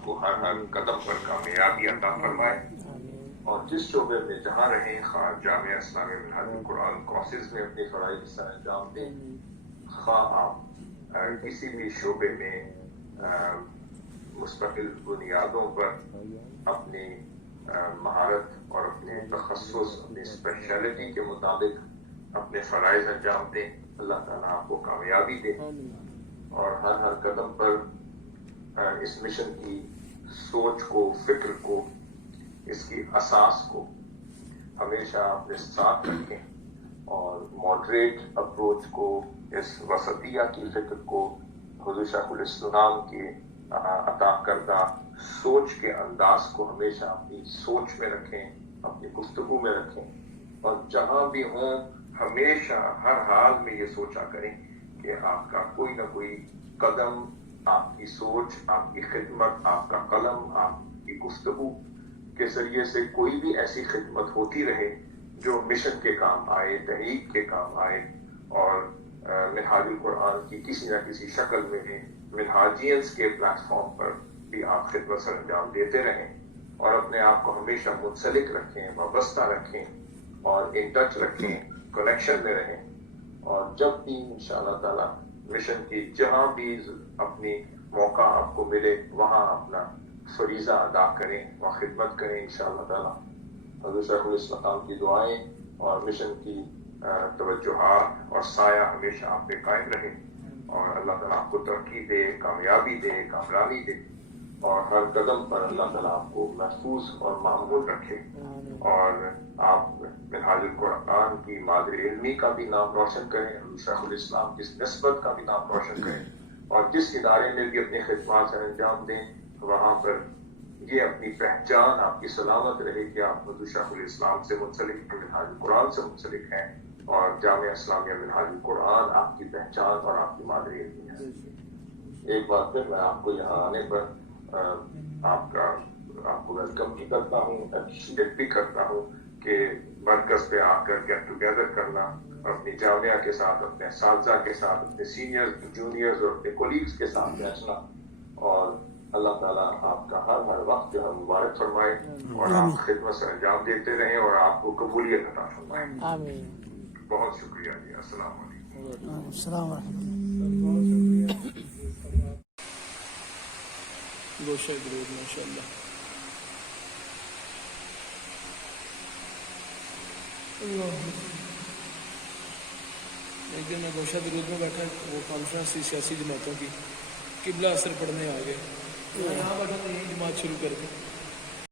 آپ کو ہر ہر قدم پر کامیابی عطا فرمائے، اور جس شعبے میں جہاں رہیں، خواہ جامعہ اسلامیہ منہاج القرآن کورسز میں اپنی فرائض سر انجام دیں، خواہ آپ کسی بھی شعبے میں مستقل بنیادوں پر اپنی مہارت اور اپنے تخصص، اپنی اسپیشلٹی کے مطابق اپنے فرائض انجام دیں، اللہ تعالیٰ آپ کو کامیابی دے، اور ہر ہر قدم پر اس مشن کی سوچ کو، فکر کو، اس کی اساس کو ہمیشہ اپنے ساتھ رکھیں، اور ماڈریٹ اپروچ کو، اس وسطیہ کی فکر کو، حضور شیخ الاسلام کے عطا کردہ سوچ کے انداز کو ہمیشہ اپنی سوچ میں رکھیں، اپنی گفتگو میں رکھیں، اور جہاں بھی ہوں ہمیشہ ہر حال میں یہ سوچا کریں کہ آپ کا کوئی نہ کوئی قدم، آپ کی سوچ، آپ کی خدمت، آپ کا قلم، آپ کی گفتگو کے ذریعے سے کوئی بھی ایسی خدمت ہوتی رہے جو مشن کے کام آئے، تحریک کے کام آئے، اور منہاج القرآن کی کسی نہ کسی شکل میں منہاجینز کے پلیٹ فارم پر بھی آپ خدمت سر انجام دیتے رہیں، اور اپنے آپ کو ہمیشہ منسلک رکھیں، وابستہ رکھیں، اور ان ٹچ رکھیں، کنیکشن میں رہیں، اور جب بھی انشاءاللہ تعالی مشن کی جہاں بھی اپنی موقع آپ کو ملے وہاں اپنا فریضہ ادا کریں اور خدمت کریں انشاءاللہ تعالی۔ حضور شیخ الاسلام کی دعائیں اور مشن کی توجہات اور سایہ ہمیشہ آپ پہ قائم رہے، اور اللہ تعالیٰ آپ کو ترقی دے، کامیابی دے، کامرانی دے، اور ہر قدم پر اللہ تعالیٰ آپ کو محفوظ اور معمول رکھے، اور آپ منہاج القرآن کی مادر علمی کا بھی نام روشن کریں، حضور شیخ الاسلام کی نسبت کا بھی نام روشن کریں، اور جس ادارے میں بھی اپنی خدمات سر انجام دیں وہاں پر یہ اپنی پہچان آپ کی سلامت رہے کہ آپ حضور شیخ الاسلام سے منسلک ہیں، منہاج القرآن سے منسلک ہیں، اور جامعہ اسلامیہ منہاج القرآن آپ کی پہچان اور آپ کی مادر علمی ہے۔ ایک بار پھر میں آپ کو یہاں آنے پر آپ کو ویلکم بھی کرتا ہوں، اپریشیٹ بھی کرتا ہوں کہ مرکز پہ آ کر گیٹ ٹوگیدر کرنا، اپنی جامعہ کے ساتھ، اپنے اساتذہ کے ساتھ، اپنے سینئرز، جونیئرز اور اپنے کولیگز کے ساتھ بیٹھنا، اور اللہ تعالیٰ آپ کا ہر ہر وقت جو ہے مبارک فرمائے، اور آپ خدمت سے انجام دیتے رہیں، اور آپ کو قبولیت عطا فرمائے۔ آمین۔ بہت شکریہ جی، السلام علیکم۔ السلام علیکم۔ گوشہ درود ماشاءاللہ۔ ایک دن میں گوشہ درود میں بیٹھا، وہ کانفرنس تھی سیاسی جماعتوں کی، قبلہ اثر پڑھنے آ گئے، میں یہاں بیٹھا تو یہی جماعت شروع کر دی۔